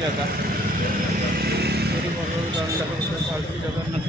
ଜାଗା ଭଲ ଜଗନ୍ନାଥ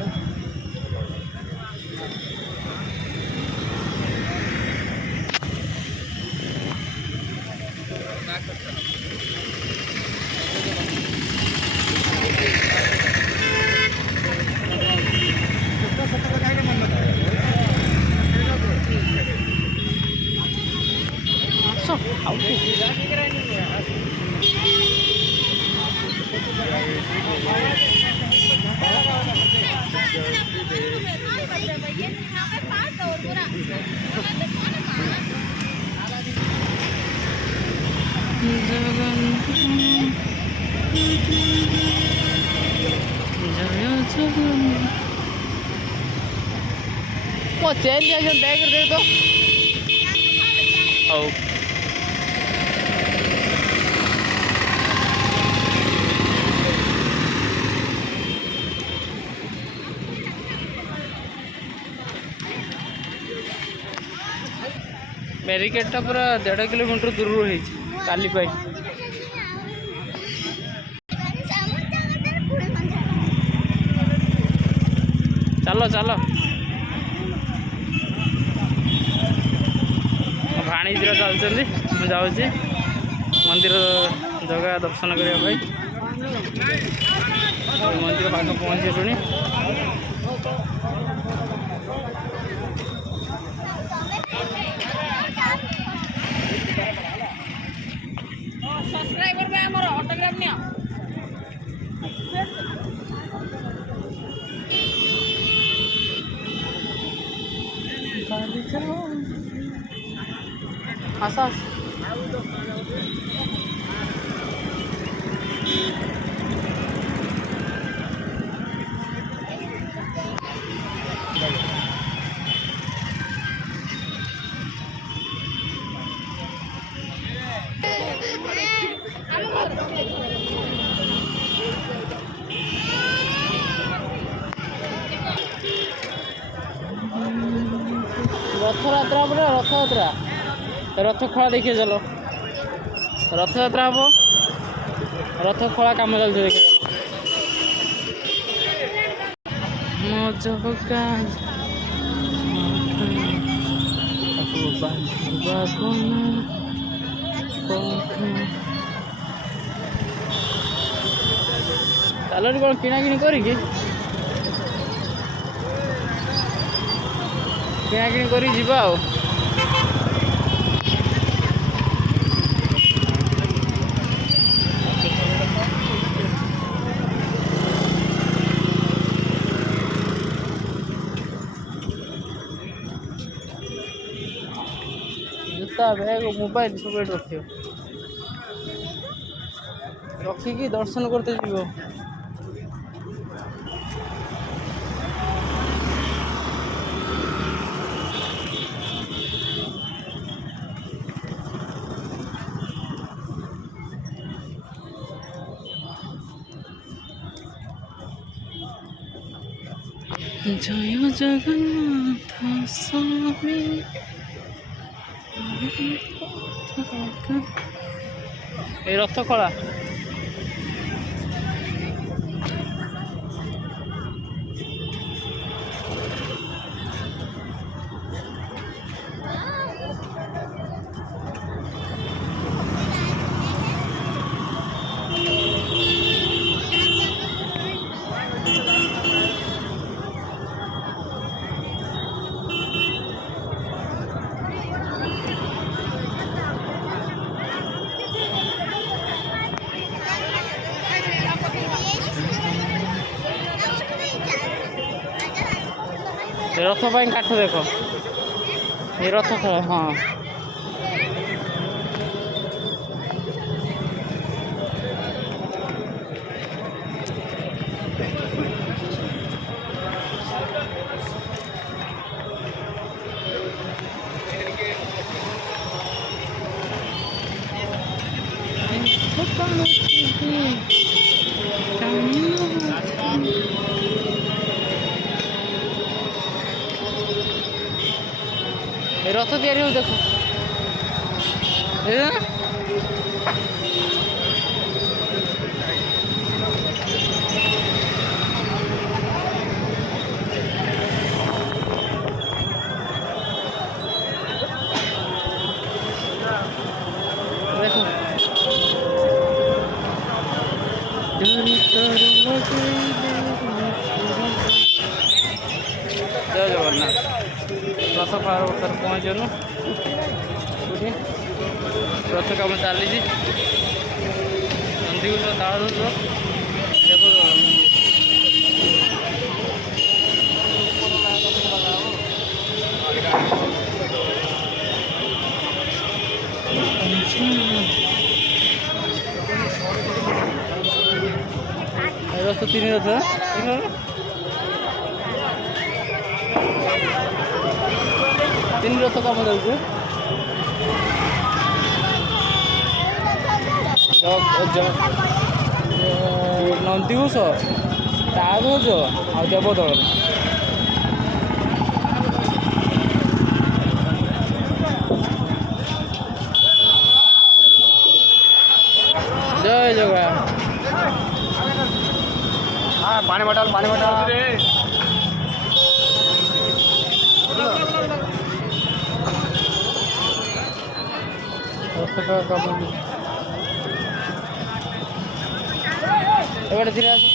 वो चेन बैग दे दो बैरिकेडटा पूरा 1.5 किलोमीटर दूर रही काली पाई चलो चलो भाणीजी चलते मुझे मंदिर जगह दर्शन करने मंदिर पाख पहुँचे पुणी सब्सक्राइबर में हमारा ऑटोग्राफ नहीं आसास रथयात्रा पर रथयात्रा रथ खड़ा देखिए चलो रथयात्रा हम रथ खड़ा कम चलते देखिए चलो कौन किना किणी करी जीवा जूता बैग मोबाइल सब रखिकी दर्शन करते जीव जय जगन्नाथ स्वामी रथ खड़ा रथ पाई काठ देख ये रथ खेल हाँ रथ तैयारी हो देखो দেখো ଜୟ ଜଗନ୍ନାଥ ରଥ ପାର ବର୍ତ୍ତମାନ ପହଞ୍ଚିଗଲୁ କୋଉଠି ରଥ କାମ ଚାଲିଛି ନନ୍ଦିଘୋଷ ତାଳଧ୍ୱଜ ରଥ ତିନି ରଥ ତିନି ରଥ କାମ ଚାଲିଛି ନନ୍ଦିଘୋଷ ତାଳଧ୍ୱଜ ଆଉ ଦେବଦଳନ ଜୟ ଜଗନ୍ନାଥ ପାଣି ବଟଲ এবারে ধীরে আসো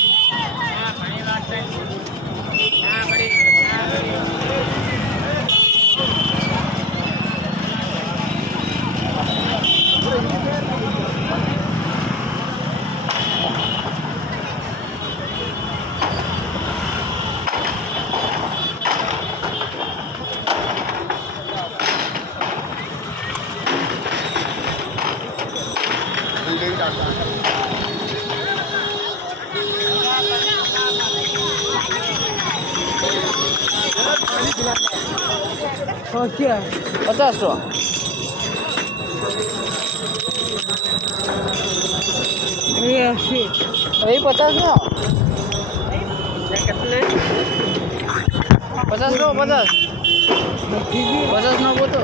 क्या 50 टका यही 50 ना 50 नो 50 ना वो तो